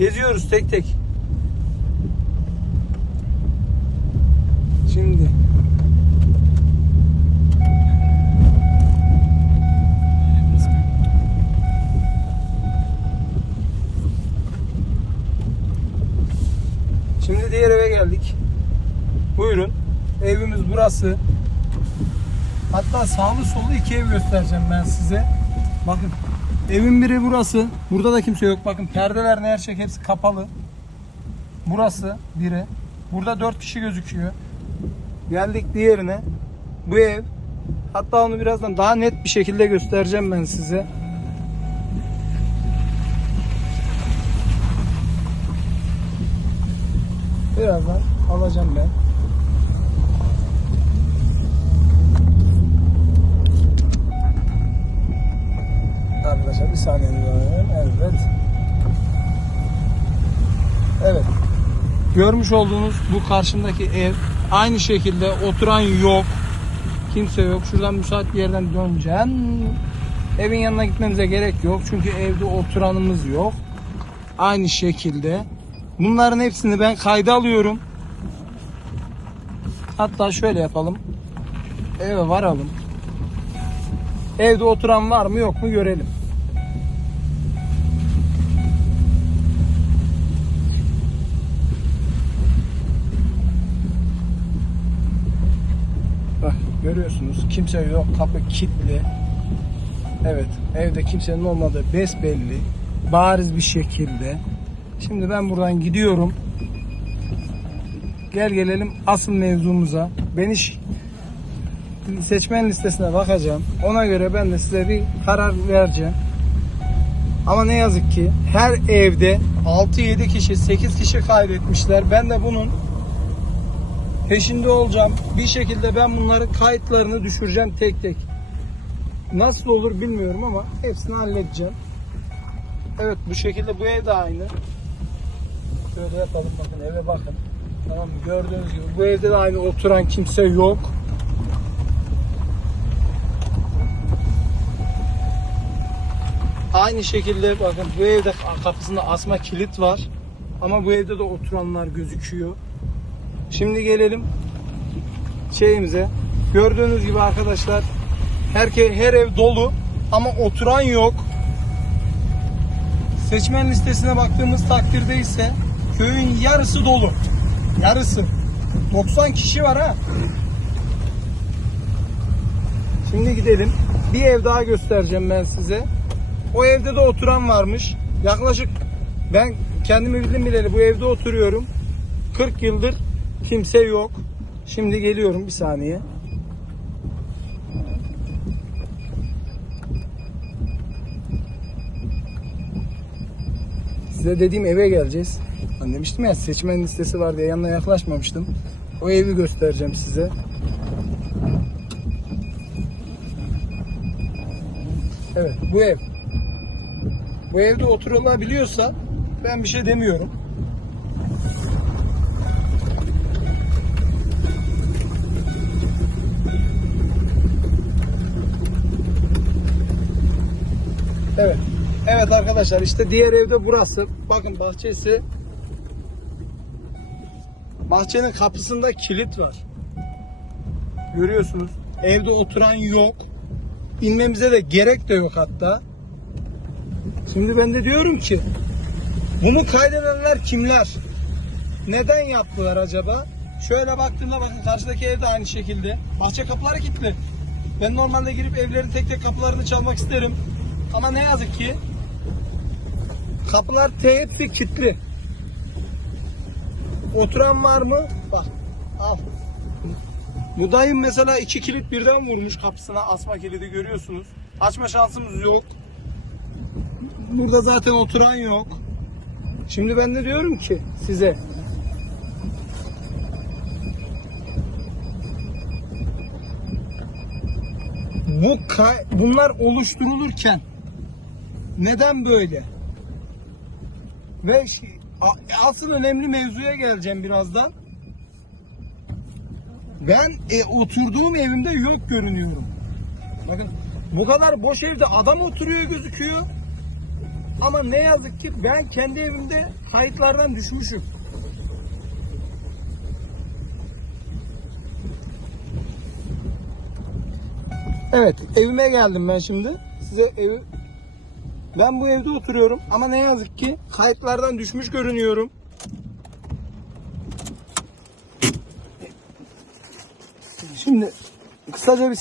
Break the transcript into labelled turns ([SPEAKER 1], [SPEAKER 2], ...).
[SPEAKER 1] Geziyoruz tek tek. Şimdi Şimdi diğer eve geldik. Buyurun. Evimiz burası. Hatta sağlı sollu iki ev göstereceğim ben size. Bakın. Evin biri burası. Burada da kimse yok. Bakın perdeler ne her şey hepsi kapalı. Burası biri. Burada dört kişi gözüküyor. Geldik diğerine. Bu ev. Hatta onu birazdan daha net bir şekilde göstereceğim ben size. Birazdan alacağım ben. Evet. Görmüş olduğunuz bu karşımdaki ev aynı şekilde oturan yok. Kimse yok. Şuradan müsait bir yerden döneceğim. Evin yanına gitmemize gerek yok. Çünkü evde oturanımız yok. Aynı şekilde. Bunların hepsini ben kayda alıyorum. Hatta şöyle yapalım. Eve varalım. Evde oturan var mı yok mu görelim. Bak görüyorsunuz kimse yok kapı kilitli. Evet evde kimsenin olmadığı besbelli. Bariz bir şekilde. Şimdi ben buradan gidiyorum. Gel gelelim asıl mevzumuza. Ben iş seçmen listesine bakacağım. Ona göre ben de size bir karar vereceğim. Ama ne yazık ki her evde 6-7 kişi, 8 kişi kaybetmişler. Ben de bunun peşinde olacağım. Bir şekilde ben bunların kayıtlarını düşüreceğim tek tek. Nasıl olur bilmiyorum ama hepsini halledeceğim. Evet bu şekilde bu ev de aynı. Şöyle yapalım bakın eve bakın. Tamam? Gördüğünüz gibi bu evde de aynı oturan kimse yok. Aynı şekilde bakın bu evde kapısında asma kilit var. Ama bu evde de oturanlar gözüküyor. Şimdi gelelim şeyimize. Gördüğünüz gibi arkadaşlar herke her ev dolu ama oturan yok. Seçmen listesine baktığımız takdirde ise köyün yarısı dolu. Yarısı. 90 kişi var ha. Şimdi gidelim. Bir ev daha göstereceğim ben size. O evde de oturan varmış. Yaklaşık ben kendimi bildim bileli bu evde oturuyorum. 40 yıldır kimse yok. Şimdi geliyorum bir saniye. Size dediğim eve geleceğiz. Ben demiştim ya seçmen listesi var diye yanına yaklaşmamıştım. O evi göstereceğim size. Evet bu ev. Bu evde oturulabiliyorsa ben bir şey demiyorum. Evet. Evet arkadaşlar işte diğer evde burası. Bakın bahçesi. Bahçenin kapısında kilit var. Görüyorsunuz. Evde oturan yok. İnmemize de gerek de yok hatta. Şimdi ben de diyorum ki bunu kaydedenler kimler? Neden yaptılar acaba? Şöyle baktığımda bakın karşıdaki ev de aynı şekilde. Bahçe kapıları kilitli. Ben normalde girip evlerin tek tek kapılarını çalmak isterim. Ama ne yazık ki kapılar hepsi kilitli. Oturan var mı? Bak al. Bu dayım mesela iki kilit birden vurmuş kapısına asma kilidi görüyorsunuz. Açma şansımız yok. Burada zaten oturan yok. Şimdi ben de diyorum ki size bu kay- bunlar oluşturulurken neden böyle? Ve asıl önemli mevzuya geleceğim birazdan. Ben e, oturduğum evimde yok görünüyorum. Bakın bu kadar boş evde adam oturuyor gözüküyor. Ama ne yazık ki ben kendi evimde kayıtlardan düşmüşüm. Evet, evime geldim ben şimdi. Size evi ben bu evde oturuyorum ama ne yazık ki kayıtlardan düşmüş görünüyorum. Şimdi kısaca bir